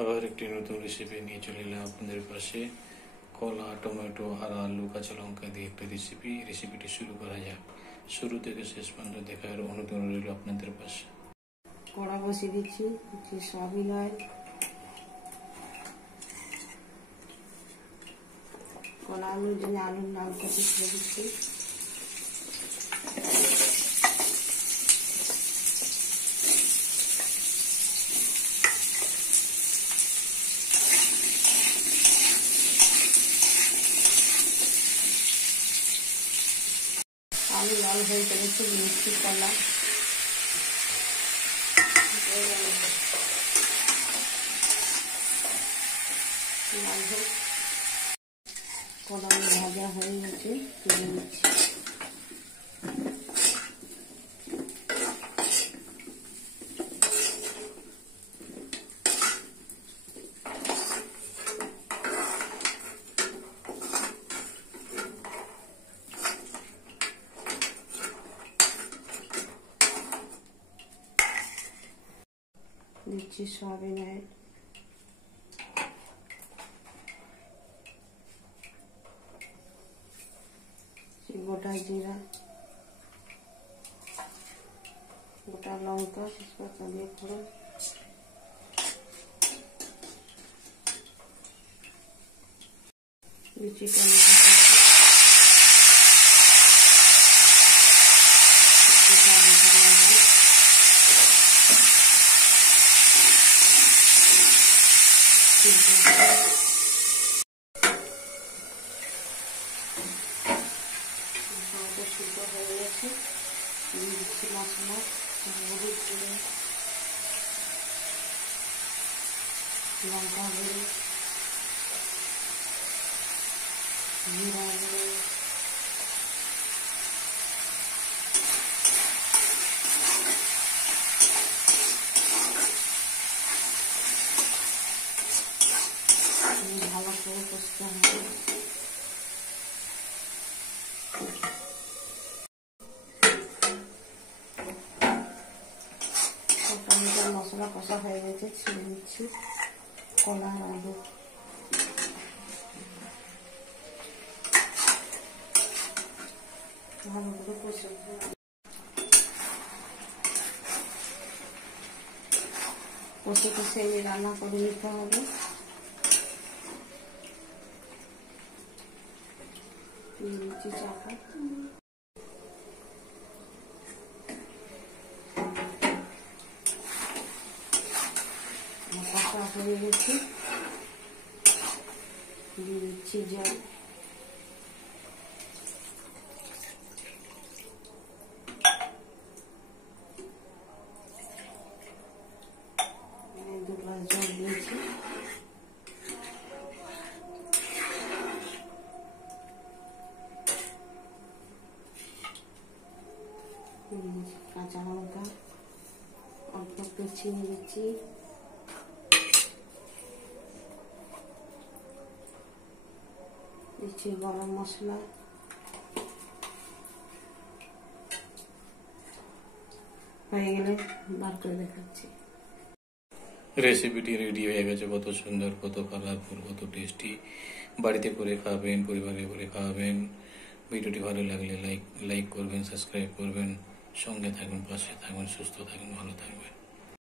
আবার একটি নতুন রেসিপি নিয়ে চলে এলাম আপনাদের পাশে। কলা, টমেটো আর আলু, কাঁচা লঙ্কা দিয়ে একটা রেসিপিটি শুরু করা যাক। শুরু থেকে শেষ পর্যন্ত দেখার অনুরোধ রইল আপনাদের পাশে। কড়া বসিয়ে দিচ্ছি, সয়াবিন অয়েল, কলা আলুর জন্য আলুর লাল কষি ছেড়ে দিচ্ছি, আলু লাল হয়ে গেছে, মিষ্টি কলা লাল হোক, কলা ভাজা হয়ে গেছে, তুলে দিচ্ছি। দিচ্ছি সয়াবিন অয়েল, গোটা জিরা, গোটা লঙ্কা, তেজপাতা দিয়ে ফোড়ন, দিচ্ছি টমেটো সিদ্ধ হয়ে গেছে, দিচ্ছি মশলা, হলুদ গুঁড়ো, লঙ্কা গুঁড়ো, জিরা গুঁড়ো, ভালো করে কষতে হবে। টমেটোর মশলা কষা হয়ে গেছে, ছেড়ে দিচ্ছি কলা আর আলু, ভালো করে কষে কষে কষে রান্না করে নিতে হবে। দিচ্ছি চাপা, কষা হয়ে গেছে, দিয়ে দিচ্ছি জল, দু গ্লাস জল দিয়েছি, কাঁচা লঙ্কা, অল্প একটু চিনি দিচ্ছি, দিচ্ছি গরম মশলা, হয়ে গেলে বার করে দেখাচ্ছি। রেসিপিটি রেডি হয়ে গেছে। কত সুন্দর, কত কালারফুল, কত টেস্টি। বাড়িতে করে খাবেন, পরিবারে করে খাওয়াবেন। ভিডিওটি ভালো লাগলে লাইক করবেন, সাবস্ক্রাইব করবেন, সঙ্গে থাকবেন, পাশে থাকবেন, সুস্থ থাকবেন, ভালো থাকবেন।